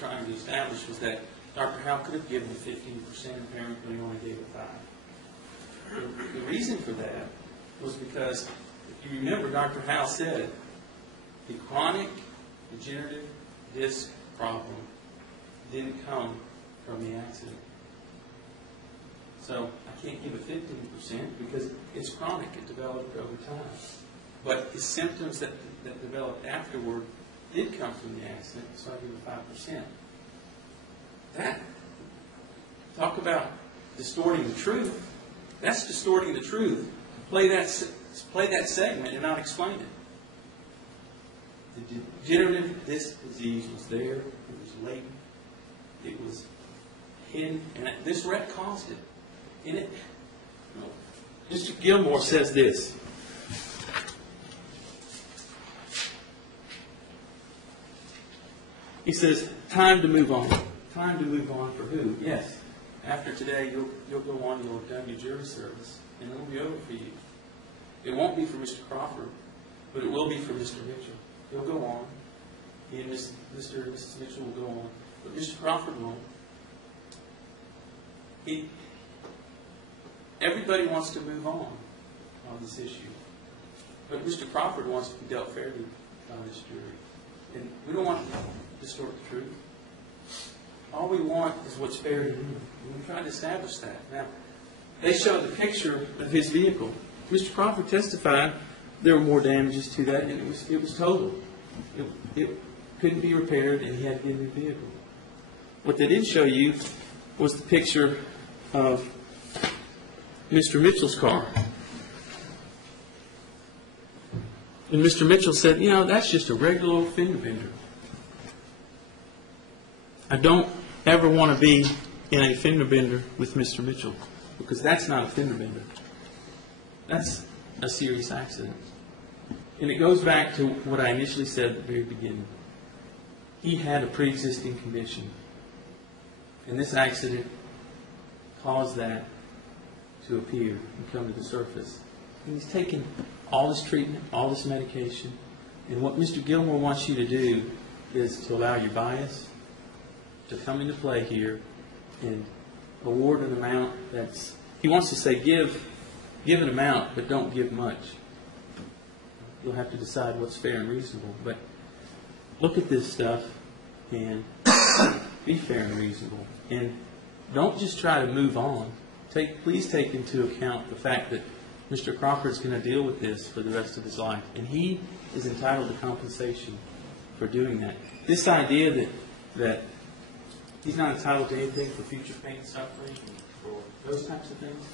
trying to establish was that Dr. Howe could have given 15%, apparently he only gave it 5%. The reason for that was because, if you remember, Dr. Howe said the chronic degenerative disc problem didn't come from the accident. So I can't give it 15% because it's chronic. It developed over time. But the symptoms that developed afterward did come from the accident, so I give it 5%. That, talk about distorting the truth. That's distorting the truth. Play that segment and not explain it. The degenerative disc disease was there. It was latent. It was hidden, and this wreck caused it. And it, Mr. Gilmore says this. He says, time to move on. Time to move on for who? Yes. After today, you'll go on, you'll have done your jury service, and it'll be over for you. It won't be for Mr. Crawford, but it will be for Mr. Mitchell. He'll go on. He and Mr. and Mrs. Mitchell will go on. But Mr. Crawford won't. Everybody wants to move on this issue. But Mr. Crawford wants to be dealt fairly by this jury. And we don't want to distort the truth. All we want is what's fair to him. And we try to establish that. Now, they show the picture of his vehicle. Mr. Crawford testified there were more damages to that, and it was total. It couldn't be repaired, and he had to get a new vehicle. What they didn't show you was the picture of Mr. Mitchell's car. And Mr. Mitchell said, that's just a regular old fender bender. I don't ever want to be in a fender bender with Mr. Mitchell, because that's not a fender bender. That's a serious accident. And it goes back to what I initially said at the very beginning. He had a pre-existing condition. And this accident caused that to appear and come to the surface. And he's taken all this treatment, all this medication. And what Mr. Gilmore wants you to do is to allow your bias to come into play here and award an amount that's... He wants to say give an amount, but don't give much. You'll have to decide what's fair and reasonable. But look at this stuff and be fair and reasonable. And don't just try to move on. Please take into account the fact that Mr. Crawford is going to deal with this for the rest of his life. And he is entitled to compensation for doing that. This idea that he's not entitled to anything for future pain and suffering or those types of things,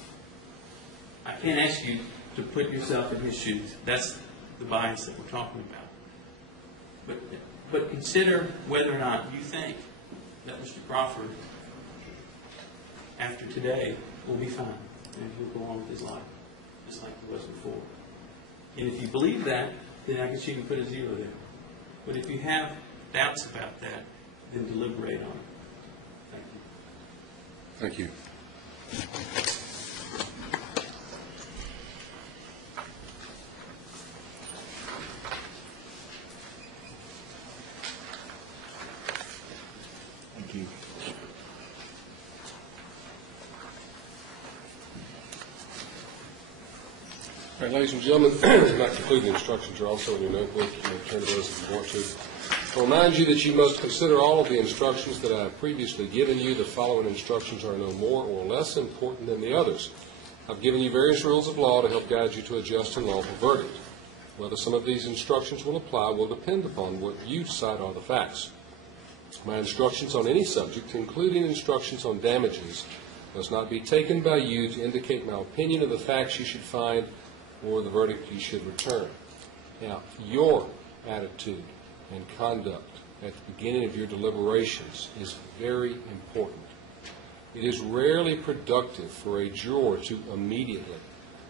I can't ask you to put yourself in his shoes. That's the bias that we're talking about. But consider whether or not you think that Mr. Crawford, after today, will be fine and he'll go on with his life just like he was before. And if you believe that, then I guess you can put a 0 there. But if you have doubts about that, then deliberate on it. Thank you. Thank you. Thank you. All right, ladies and gentlemen, to not conclude, the instructions are also in your notebook. You may turn to those if you want to. I'll remind you that you must consider all of the instructions that I have previously given you. The following instructions are no more or less important than the others. I've given you various rules of law to help guide you to a just and lawful verdict. Whether some of these instructions will apply will depend upon what you decide are the facts. My instructions on any subject, including instructions on damages, must not be taken by you to indicate my opinion of the facts you should find or the verdict you should return. Now, your attitude and conduct at the beginning of your deliberations is very important. It is rarely productive for a juror to immediately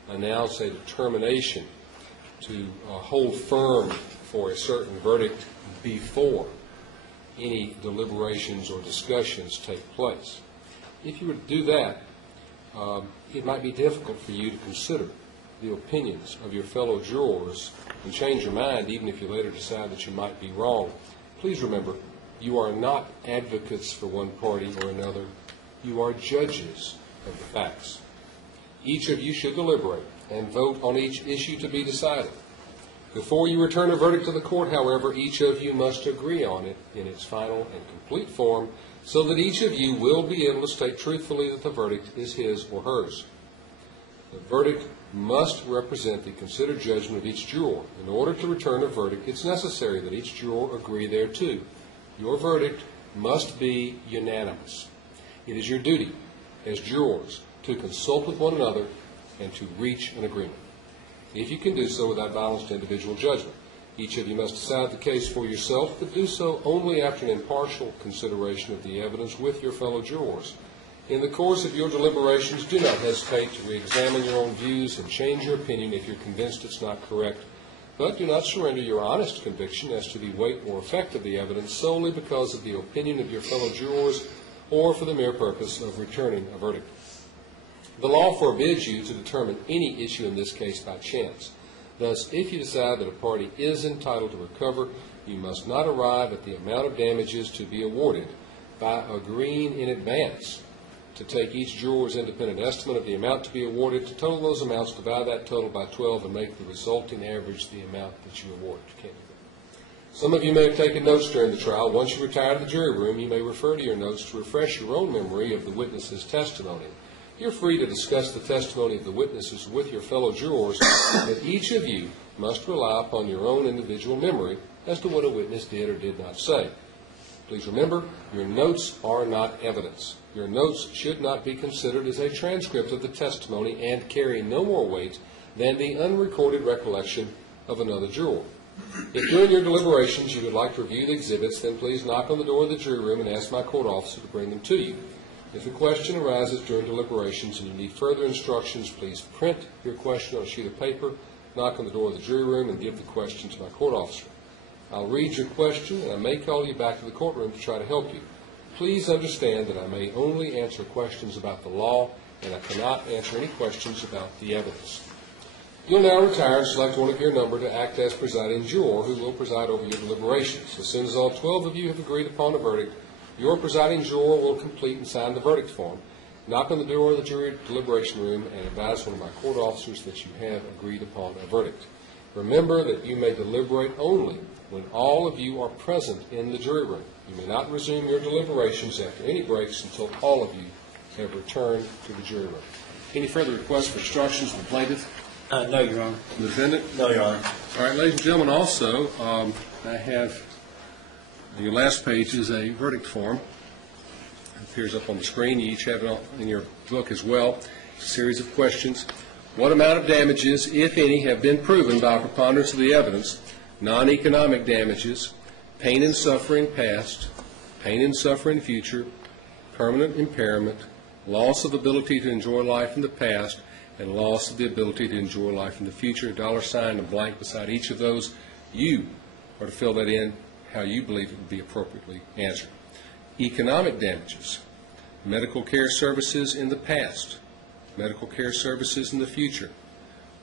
announce a determination to hold firm for a certain verdict before any deliberations or discussions take place. If you were to do that, it might be difficult for you to consider the opinions of your fellow jurors and change your mind even if you later decide that you might be wrong. Please remember You are not advocates for one party or another. You are judges of the facts. Each of you should deliberate and vote on each issue to be decided. Before you return a verdict to the court, however, each of you must agree on it in its final and complete form so that each of you will be able to state truthfully that the verdict is his or hers. The verdict must represent the considered judgment of each juror. In order to return a verdict, it's necessary that each juror agree thereto. Your verdict must be unanimous. It is your duty as jurors to consult with one another and to reach an agreement. If you can do so without violence to individual judgment, each of you must decide the case for yourself, but do so only after an impartial consideration of the evidence with your fellow jurors. In the course of your deliberations, do not hesitate to re-examine your own views and change your opinion if you're convinced it's not correct. But do not surrender your honest conviction as to the weight or effect of the evidence solely because of the opinion of your fellow jurors or for the mere purpose of returning a verdict. The law forbids you to determine any issue in this case by chance. Thus, if you decide that a party is entitled to recover, you must not arrive at the amount of damages to be awarded by agreeing in advance to take each juror's independent estimate of the amount to be awarded, to total those amounts, divide that total by 12, and make the resulting average the amount that you award. You can't do that. Some of you may have taken notes during the trial. Once you retire to the jury room, you may refer to your notes to refresh your own memory of the witness's testimony. You're free to discuss the testimony of the witnesses with your fellow jurors, but each of you must rely upon your own individual memory as to what a witness did or did not say. Please remember, your notes are not evidence. Your notes should not be considered as a transcript of the testimony and carry no more weight than the unrecorded recollection of another juror. If during your deliberations you would like to review the exhibits, then please knock on the door of the jury room and ask my court officer to bring them to you. If a question arises during deliberations and you need further instructions, please print your question on a sheet of paper, knock on the door of the jury room, and give the question to my court officer. I'll read your question, and I may call you back to the courtroom to try to help you. Please understand that I may only answer questions about the law, and I cannot answer any questions about the evidence. You'll now retire and select one of your number to act as presiding juror who will preside over your deliberations. As soon as all 12 of you have agreed upon a verdict, your presiding juror will complete and sign the verdict form, knock on the door of the jury deliberation room, and advise one of my court officers that you have agreed upon a verdict. Remember that you may deliberate only when all of you are present in the jury room. You may not resume your deliberations after any breaks until all of you have returned to the jury room. Any further requests for instructions from the plaintiff? No, Your Honor. The defendant? No, Your Honor. All right, ladies and gentlemen, also, I have on your last page is a verdict form. It appears up on the screen. You each have it in your book as well. It's a series of questions. What amount of damages, if any, have been proven by a preponderance of the evidence? Non-economic damages, pain and suffering past, pain and suffering future, permanent impairment, loss of ability to enjoy life in the past, and loss of the ability to enjoy life in the future. $, a blank beside each of those. You are to fill that in how you believe it would be appropriately answered. Economic damages, medical care services in the past, medical care services in the future,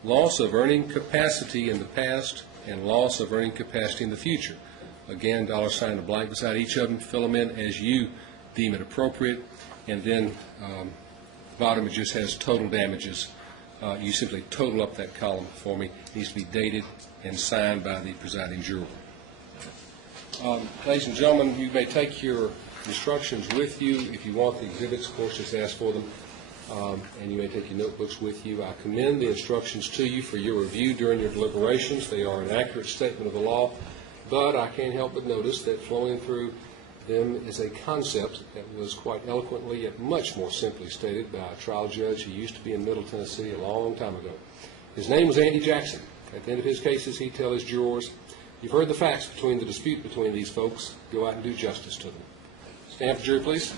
loss of earning capacity in the past, and loss of earning capacity in the future. Again, $, a blank beside each of them. Fill them in as you deem it appropriate. And then bottom it just has total damages. You simply total up that column for me. It needs to be dated and signed by the presiding juror. Ladies and gentlemen, you may take your instructions with you. If you want the exhibits, of course, just ask for them. And you may take your notebooks with you. I commend the instructions to you for your review during your deliberations. They are an accurate statement of the law, but I can't help but notice that flowing through them is a concept that was quite eloquently yet much more simply stated by a trial judge who used to be in Middle Tennessee a long time ago. His name was Andy Jackson. At the end of his cases, he'd tell his jurors, "You've heard the facts between the dispute between these folks. Go out and do justice to them." Stand for jury, please.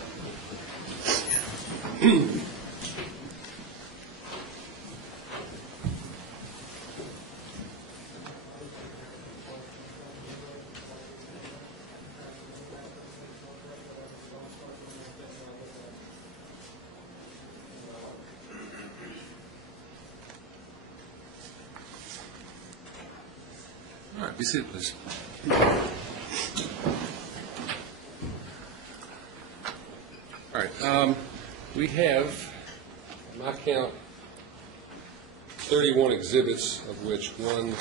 All right, be seated, please. All right, we have, at my count, 31 exhibits, of which 1,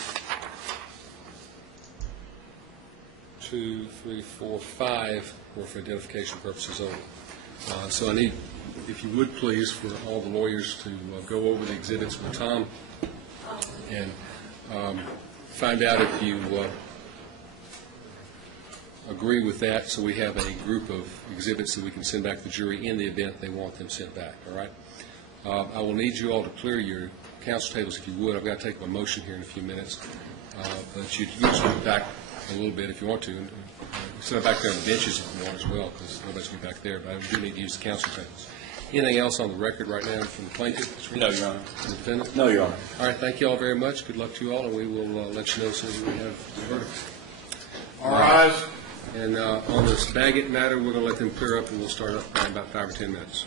2, 3, 4, 5 were for identification purposes only. So I need, if you would please, for all the lawyers to go over the exhibits with Tom and find out if you agree with that, so we have a group of exhibits that we can send back to the jury in the event they want them sent back, all right? I will need you all to clear your council tables if you would. I've got to take a motion here in a few minutes, but you can sit back a little bit if you want to. And, sit back there on the benches if you want as well, because nobody's going to be back there, but I do need to use the council tables. Anything else on the record right now from the plaintiff? No, Your Honor. The defendant? No, Your Honor. All right, thank you all very much. Good luck to you all, and we will let you know as soon as we have the verdict. All rise. And on this Baggett matter, we're going to let them clear up, and we'll start up in about 5 or 10 minutes.